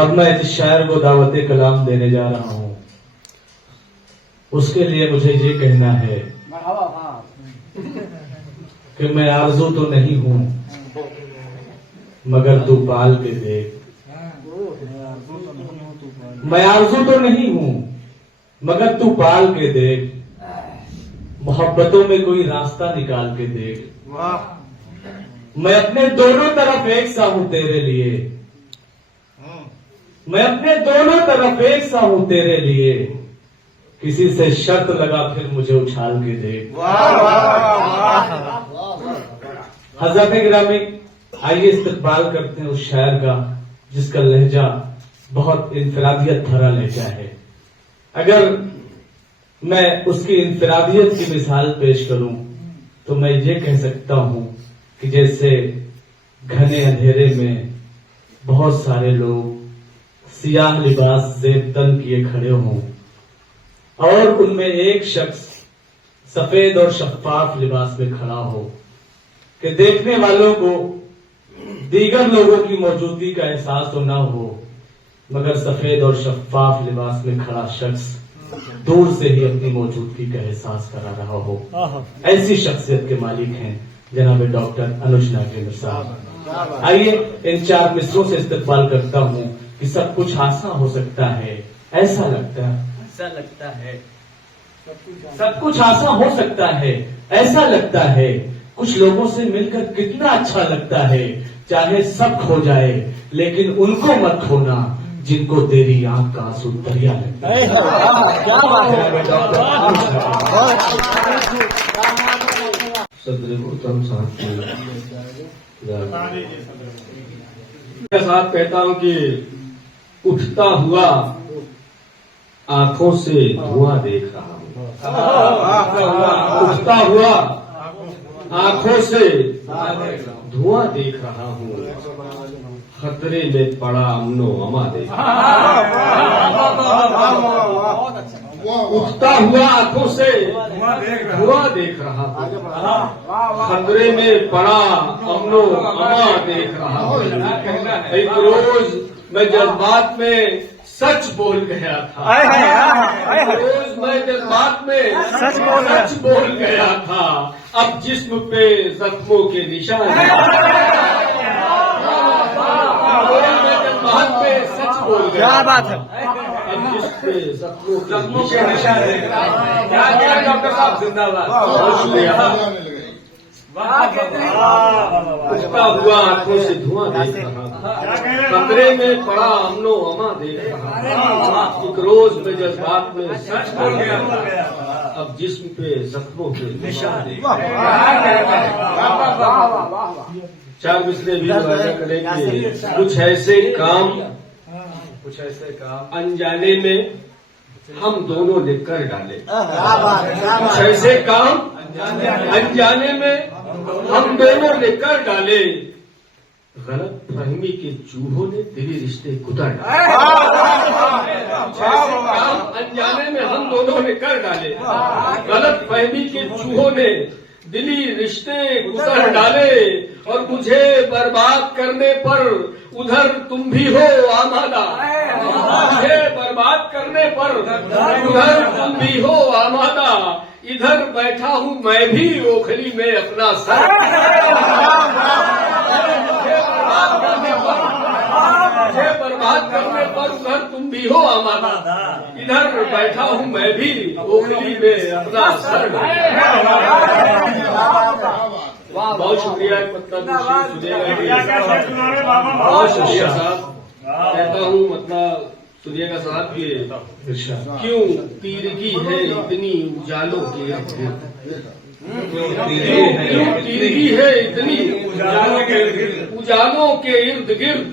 अब मैं इस शायर को दावत कलाम देने जा रहा हूँ। उसके लिए मुझे ये कहना है कि मैं आरज़ू तो नहीं हूँ मगर तू पाल के देख। मैं आरज़ू तो नहीं हूँ मगर तू पाल के देख। मोहब्बतों में कोई रास्ता निकाल के देख। मैं अपने दोनों तरफ एक सा हूं तेरे लिए। मैं अपने दोनों तरफ एक सा हूं तेरे लिए। किसी से शर्त लगा फिर मुझे उछाल के देख। हज़रत गिरामी, आइए इस्तकबाल करते हैं उस शायर का जिसका लहजा बहुत इनफरादियत भरा लहजा है। अगर मैं उसकी इनफरादियत की मिसाल पेश करूं तो मैं ये कह सकता हूं कि जैसे घने अंधेरे में बहुत सारे लोग सियाह लिबास ज़ेब तन किए खड़े हों और उनमें एक शख्स सफेद और शफाफ लिबास में खड़ा हो कि देखने वालों को दीगर लोगों की मौजूदगी का एहसास तो ना हो, मगर सफेद और शफाफ लिबास में खड़ा शख्स दूर से ही अपनी मौजूदगी का एहसास करा रहा हो। ऐसी शख्सियत के मालिक हैं जनाब डॉक्टर अनुज नागेंद्र साहब। आइए इन चार मिसरों से इस्तकबाल करता हूँ कि सब कुछ आसान हो सकता है, ऐसा लगता है। सब कुछ आसान हो सकता है, ऐसा लगता है। कुछ लोगों से मिलकर कितना अच्छा लगता है। चाहे सब खो जाए लेकिन उनको मत खोना जिनको तेरी आंख का आंसू दरिया लगता है। सदर मोहतरम साहब के साथ कहता हूं कि उठता हुआ आंखों से धुआं देख रहा हूं। उठता हुआ आंखों से धुआं देख रहा हूं। खतरे में पड़ा अमनो अमा देख उठता हुआ आंखों से धुआं देख रहा हूं। खतरे में पड़ा अमनो अमा देख रहा हूं। एक रोज मैं जज्बात में सच बोल गया था। एक रोज मैं जज्बात में सच बोल गया था। अब जिस्म पे जख्मों के निशान। मैं जज्बात में सच बोल गया। क्या बात है। अब जिस्म पे जख्मों के निशान। क्या डॉक्टर साहब जिंदाबाद। उठता हुआ आंखों से धुआं देख रहा था। खतरे में पड़ा अमनो अमा देख रहा। एक रोज में जज्बात में सच बोल गया। अब जिस्म पे जख्मों के निशान देख। चार मिसरे भी वादा करेंगे। कुछ ऐसे काम अनजाने में हम दोनों ने कर डाले। कुछ ऐसे काम अनजाने में हम दोनों ने कर डाले। गलत फहमी के चूहों ने दिली रिश्ते कुतर डाले। काम अनजाने में हम दोनों ने कर डाले। गलत फहमी के चूहों ने दिली रिश्ते कुतर डाले। और मुझे बर्बाद करने पर उधर तुम भी हो आमादा। मुझे बर्बाद करने पर उधर तुम भी हो आमादा। इधर बैठा हूँ मैं भी ओखली में अपना सर। मुझे बर्बाद करने पर उधर तुम भी हो आमादा। इधर बैठा हूँ मैं भी ओखली में अपना सर। बहुत शुक्रिया। बहुत शुक्रिया साहब। कहता हूँ मतलब सुनिएगा साहब ये क्यों तीरगी है इतनी उजालों के इर्द गिर्द। क्यों तीरगी है इतनी उजालों के इर्द गिर्द।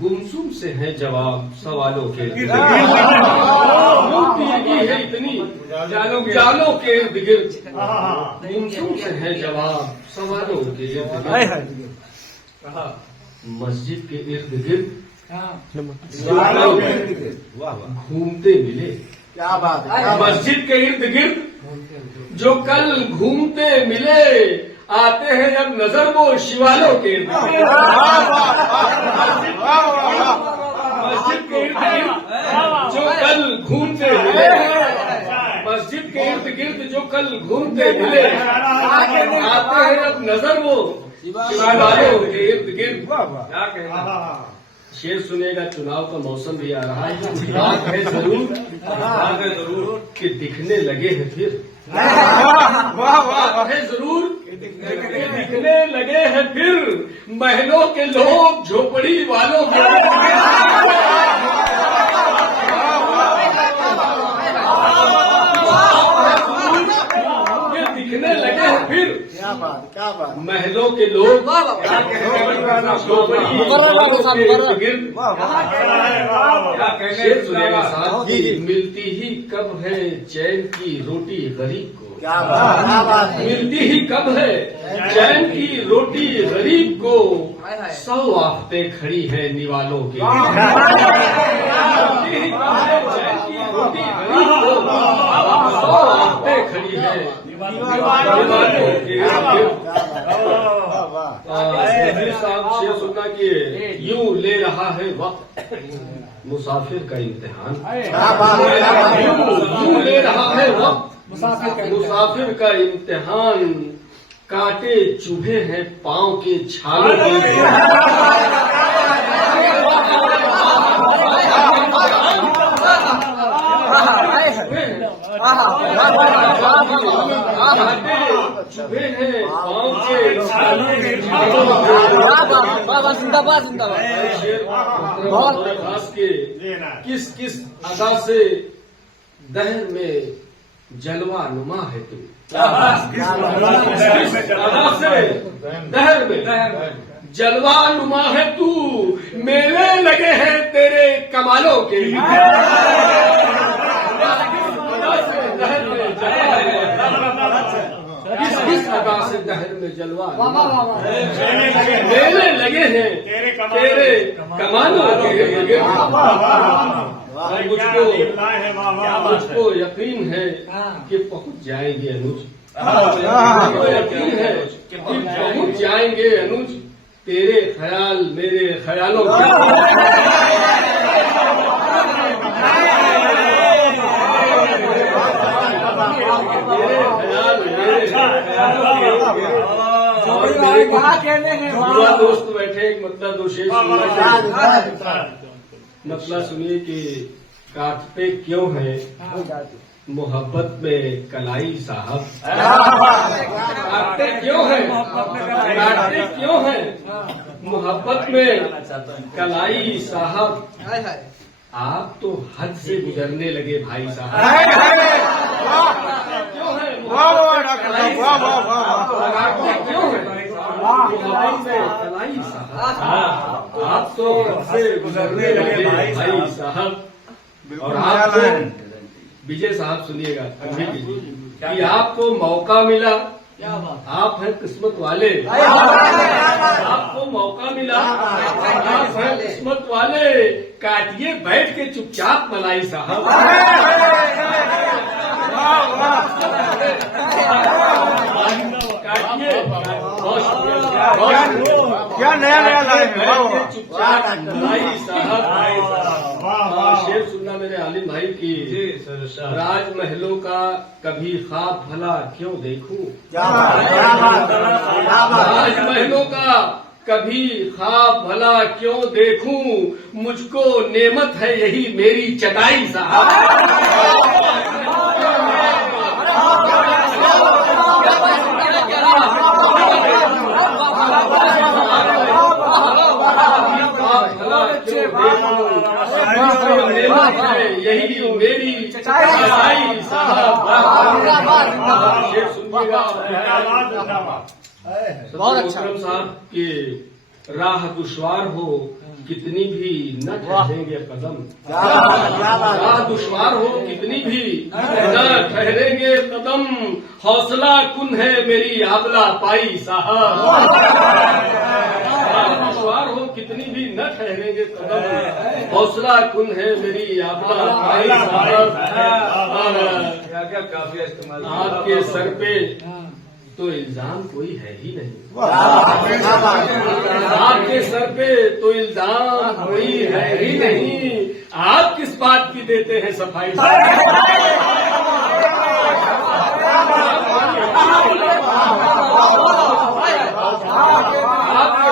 गुमसुम से है जवाब सवालों के इर्द गिर्द। क्यों तीरगी है इतनी उजालों के इर्द गिर्द। गुमसुम से है जवाब सवालों के इर्द गिर्द। मस्जिद के इर्द गिर्द घूमते मिले। क्या बात है। मस्जिद के इर्द गिर्द जो कल घूमते मिले। आते हैं जब नजर वो शिवालों के इर्द गिर्द। मस्जिद के इर्द गिर्द जो कल घूमते मिले, मस्जिद के इर्द गिर्द जो कल घूमते मिले, आते हैं अब नजर वो शिवालयों के इर्द गिर्द। क्या कहना, शेर सुनेगा, चुनाव का मौसम भी आ रहा है, बात है जरूर कि दिखने लगे हैं फिर, बात है जरूर दिखने लगे हैं फिर महलों के लोग झोपड़ी वालों के। दिखने लगे हैं फिर क्या बात महलों के लोग झोपड़ी वालों के गिर्द। शेर सुनेगा साहब, मिलती ही कब है चैन की रोटी गरीब को, क्या बात मिलती ही कब है चैन की रोटी गरीब को, 100 आफतें खड़ी है निवालों की। मिलती ही कब है चैन की रोटी गरीब को, 100 आफतें खड़ी है निवालों की। साहब शेर सुनना कि यूं ले रहा है वक्त मुसाफिर का इम्तिहान, यूं ले रहा है वक्त मुसाफिर का इम्तिहान, कांटे चुभे हैं पांव के छालों के। चुभे हैं पांव के छालों के। किस किस अदा से दहर में जलवा नुमा है तू, दहर में जलवा नुमा है तू, मेले लगे हैं तेरे कमालों के। किस अदा से दहर में जलवा मेले लगे हैं तेरे कमालों के। मुझको यकीन है कि पहुंच जाएंगे अनुज, मुझको यकीन है कि पहुंच जाएंगे अनुज, तेरे ख्याल मेरे ख्यालों के। युवा दोस्त बैठे, एक मतलब दो शेर मतलब सुनिए कि काटते क्यों है मोहब्बत में कलाई साहब, काटते क्यों है, काटते क्यों है मोहब्बत में कलाई साहब, आप तो हद से गुजरने लगे भाई साहब। क्यों है क्यों है मोहब्बत में कलाई साहब, आप तो हद से गुजरने लगे भाई साहब। और आपको विजय साहब सुनिएगा कि आपको मौका मिला, आप हैं किस्मत वाले, आपको मौका मिला, आप हैं किस्मत वाले, काटिए बैठ के चुपचाप मलाई साहब। काटिए, क्या नया नया लाए हैं, चुपचाप मलाई साहब। शेर सुनना मेरे आलिम भाई की, राजमहलों का कभी ख्वाब भला क्यों देखूं, राजमहलों का कभी ख्वाब भला क्यों देखूं, मुझको नेमत है यही मेरी चटाई साहब। यही मेरी चटाई साहब। शेर सुनिएगा बहुत अच्छा साहब कि राह दुश्वार हो कितनी भी न ठहरेंगे कदम, राह दुश्वार हो कितनी भी न ठहरेंगे कदम, हौसला कुन है मेरी आबला पाई साहब। राह दुश्वार हो कितनी भी न ठहरेंगे कदम, हौसला कुन है मेरी आबला पाई साहब। क्या क्या काफिया इस्तेमाल, आपके सर पे तो इल्जाम कोई है ही नहीं। वाह क्या बात है आपके सर पे तो इल्जाम कोई है ही नहीं। आप किस बात की देते हैं सफाई? आपके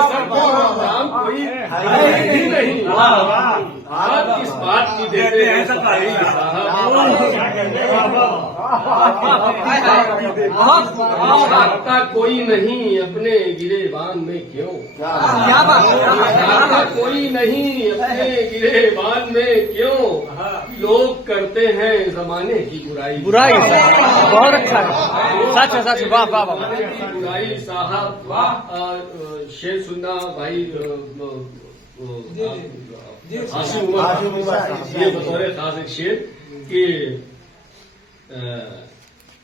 सर पे इल्जाम कोई है ही नहीं। आप किस बात की देते हैं सफाई साहब? कोई नहीं अपने गिरेबान में क्यों? क्या कोई नहीं अपने गिरेबान में क्यों? लोग करते हैं जमाने की बुराई। बहुत अच्छा है सच वाह वाह जमाने की बुराई साहब। शेर सुनना भाई हाशिम उमर ये बतौर खास एक शेर कि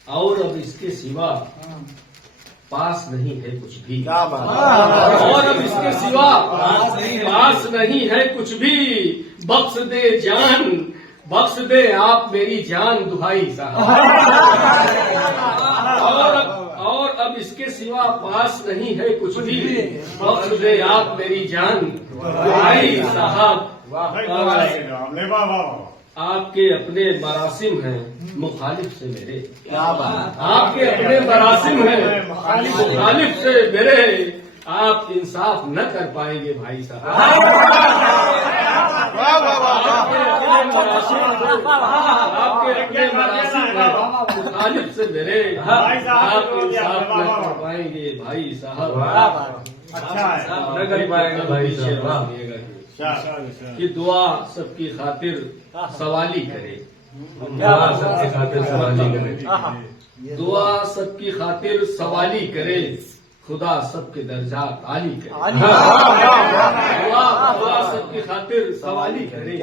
और अब इसके सिवा पास नहीं है कुछ भी। क्या बात है और अब इसके सिवा पास नहीं है कुछ भी। बख्श दे जान, बख्श दे आप मेरी जान दुहाई साहब। और अब इसके सिवा पास नहीं है कुछ भी। बख्श दे आप मेरी जान दुहाई साहब। आपके अपने मरासिम हैं मुखालिफ से मेरे। क्या बात आपके अपने मरासिम हैं मुखालिफ से मेरे। आप इंसाफ न कर पाएंगे भाई साहब। आपके अपने मरासिम हैं मुखालिफ से मेरे। आप इंसाफ न कर पाएंगे भाई साहब। न कर पाएंगे भाई साहब। कि दुआ सबकी खातिर सवाली करे। दुआ सबकी खातिर सवाली करे। दुआ सबकी खातिर सवाली करे। खुदा सबके दर्जात आली करे। दुआ सबकी खातिर सवाली करे।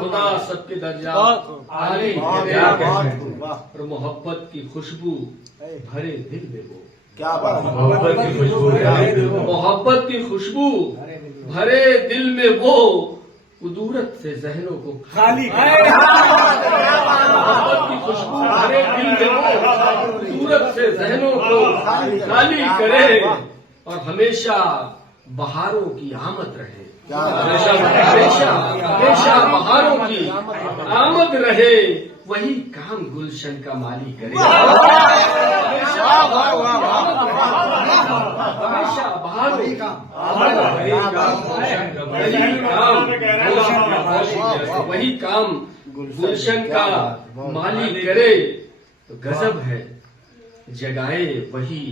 खुदा सबके दर्जात आली करे। और मोहब्बत की खुशबू भरे दिल में वो। क्या बात है मोहब्बत की खुशबू मोहब्बत की खुशबू भरे दिल में वो कुदूरत से जहनों को खाली करे। मोहब्बत की खुशबू भरे दिल में वो कुदूरत से जहनों को खाली करे। और हमेशा बहारों की आमद रहे। हमेशा हमेशा बहारों की आमद रहे। वही काम गुलशन का माली करे। हमेशा बहारों की वही काम गुलशन का माली करे। तो गजब है जगाए वही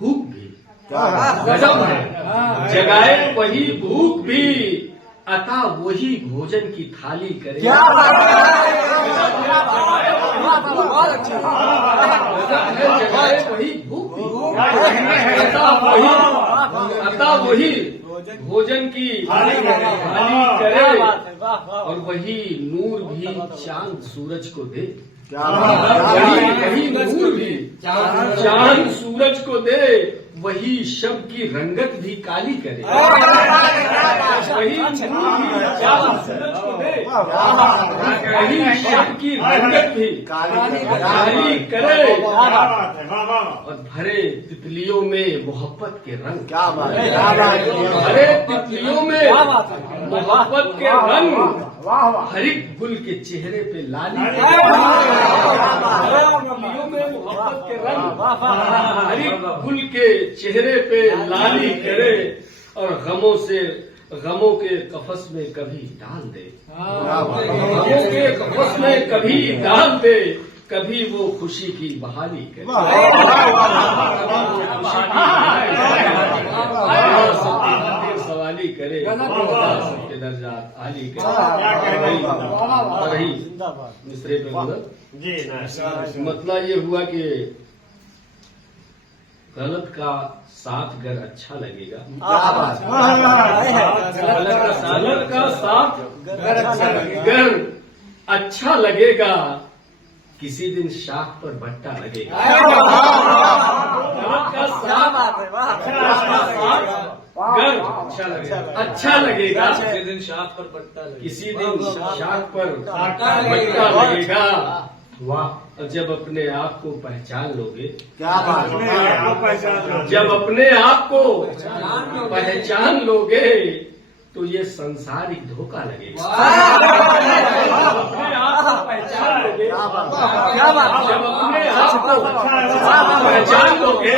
भूख भी। गजब है जगाए वही भूख भी। अता वही भोजन की थाली करे। जगाए वही भूख भी। अता वही भोजन की थाली करे। और वही नूर भी चांद सूरज को दे। वही नूर भी चांद सूरज को दे। वही शब की रंगत भी काली करे। वही नूर भी चांद सूरज को दे। वही शब की रंगत भी काली करे। और भरे तितलियों में मोहब्बत के रंग। क्या बात है भरे तितलियों में मोहब्बत के रंग। हर एक गुल के चेहरे पे लाली। तितलियों में मोहब्बत के रंग हर एक गुल के चेहरे पे लाली करे। और गमों के कफस में कभी डाल दे। गमों के कफस में कभी डाल दे। कभी वो खुशी की बहाली करे। सवाली करे। सबके दर्जात आली करे। रही मिसरे पे मतलब ये हुआ कि गलत का साथ अगर अच्छा लगेगा। गलत का साथ अगर अच्छा लगेगा। किसी दिन शाख पर बट्टा लगेगा। गलत का साथ अगर अच्छा लगेगा। किसी दिन शाख पर पट्टा लगेगा। किसी दिन शाख पर बट्टा लगेगा। वाह और जब अपने आप को पहचान लोगे, क्या बात है। जब अपने आप को पहचान लोगे तो ये संसार एक धोखा लगेगा। अपने आप को पहचान लोगे, क्या बात जब अपने आप को पहचान लोगे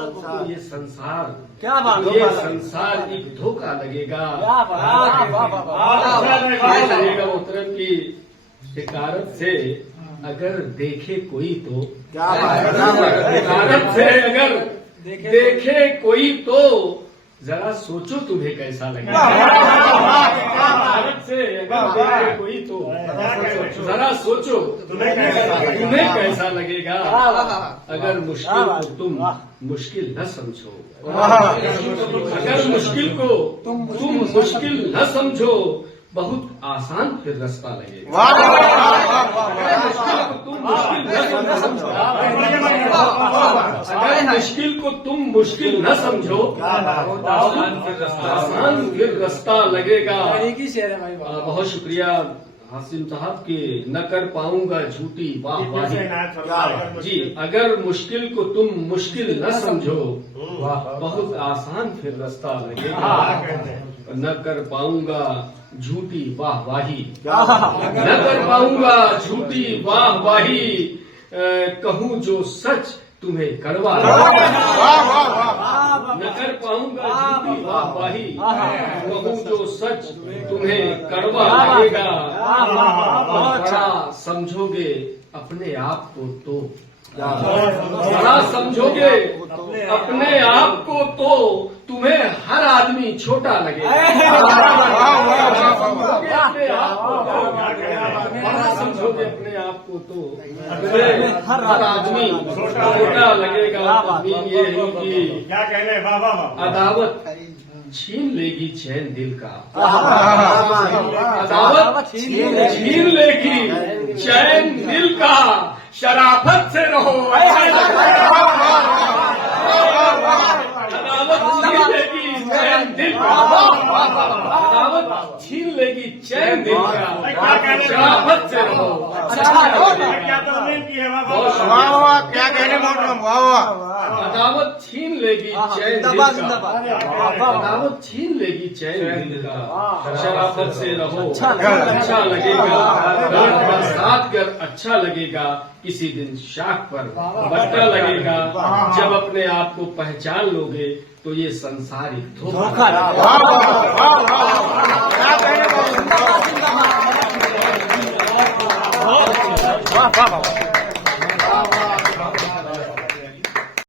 तो ये संसार, क्या बात ये संसार एक धोखा लगेगा। लगेगा मोहतरम की हिकारत से अगर देखे कोई तो, क्या बात है। हिकारत से अगर देखे कोई तो जरा सोचो तुम्हें कैसा लगेगा। हिकारत से अगर देखे कोई तो जरा सोचो तुम्हें कैसा लगेगा। अगर मुश्किल को तुम मुश्किल न समझो, अगर मुश्किल को तुम मुश्किल न समझो, बहुत आसान फिर रास्ता लगेगा। अगर मुश्किल को तुम मुश्किल न समझो, आसान फिर रास्ता लगेगा। बहुत शुक्रिया हासिम साहब के न कर पाऊंगा झूठी वाहवाही। जी, अगर मुश्किल को तुम मुश्किल न समझो, बहुत आसान फिर रास्ता लगेगा। न कर पाऊंगा झूठी वाहवाही, न कर पाऊंगा झूठी वाहवाही, कहूँ जो सच तुम्हें कड़वा न कर पाऊंगा झूठी वाहवाही, कहूँ जो सच तुम्हें कड़वा लगेगा। बड़ा समझोगे अपने आप को तो, बड़ा समझोगे अपने आप को तो तुम्हें हर आदमी छोटा लगेगा। बड़ा समझोगे अपने आप को तो तुम्हें हर आदमी छोटा लगेगा। ये है कि क्या कहने अदावत छीन लेगी चैन दिल का, अदावत छीन लेगी चैन दिल का। शराफत से रहो, अदावत छीन लेगी चैन दिल का, अदावत छीन लेगी चैन दिल का। शराफत से रहो, क्या कहने अदावत छीन लेगी चैन दिल का, अदावत छीन लेगी चैन दिल का। शराफत से रहो, अच्छा लगेगा। बरसात कर अच्छा लगेगा, किसी दिन शाख पर बट्टा लगेगा। जब अपने आप को पहचान लोगे तो ये संसार एक धोखा वाह वाह वाह।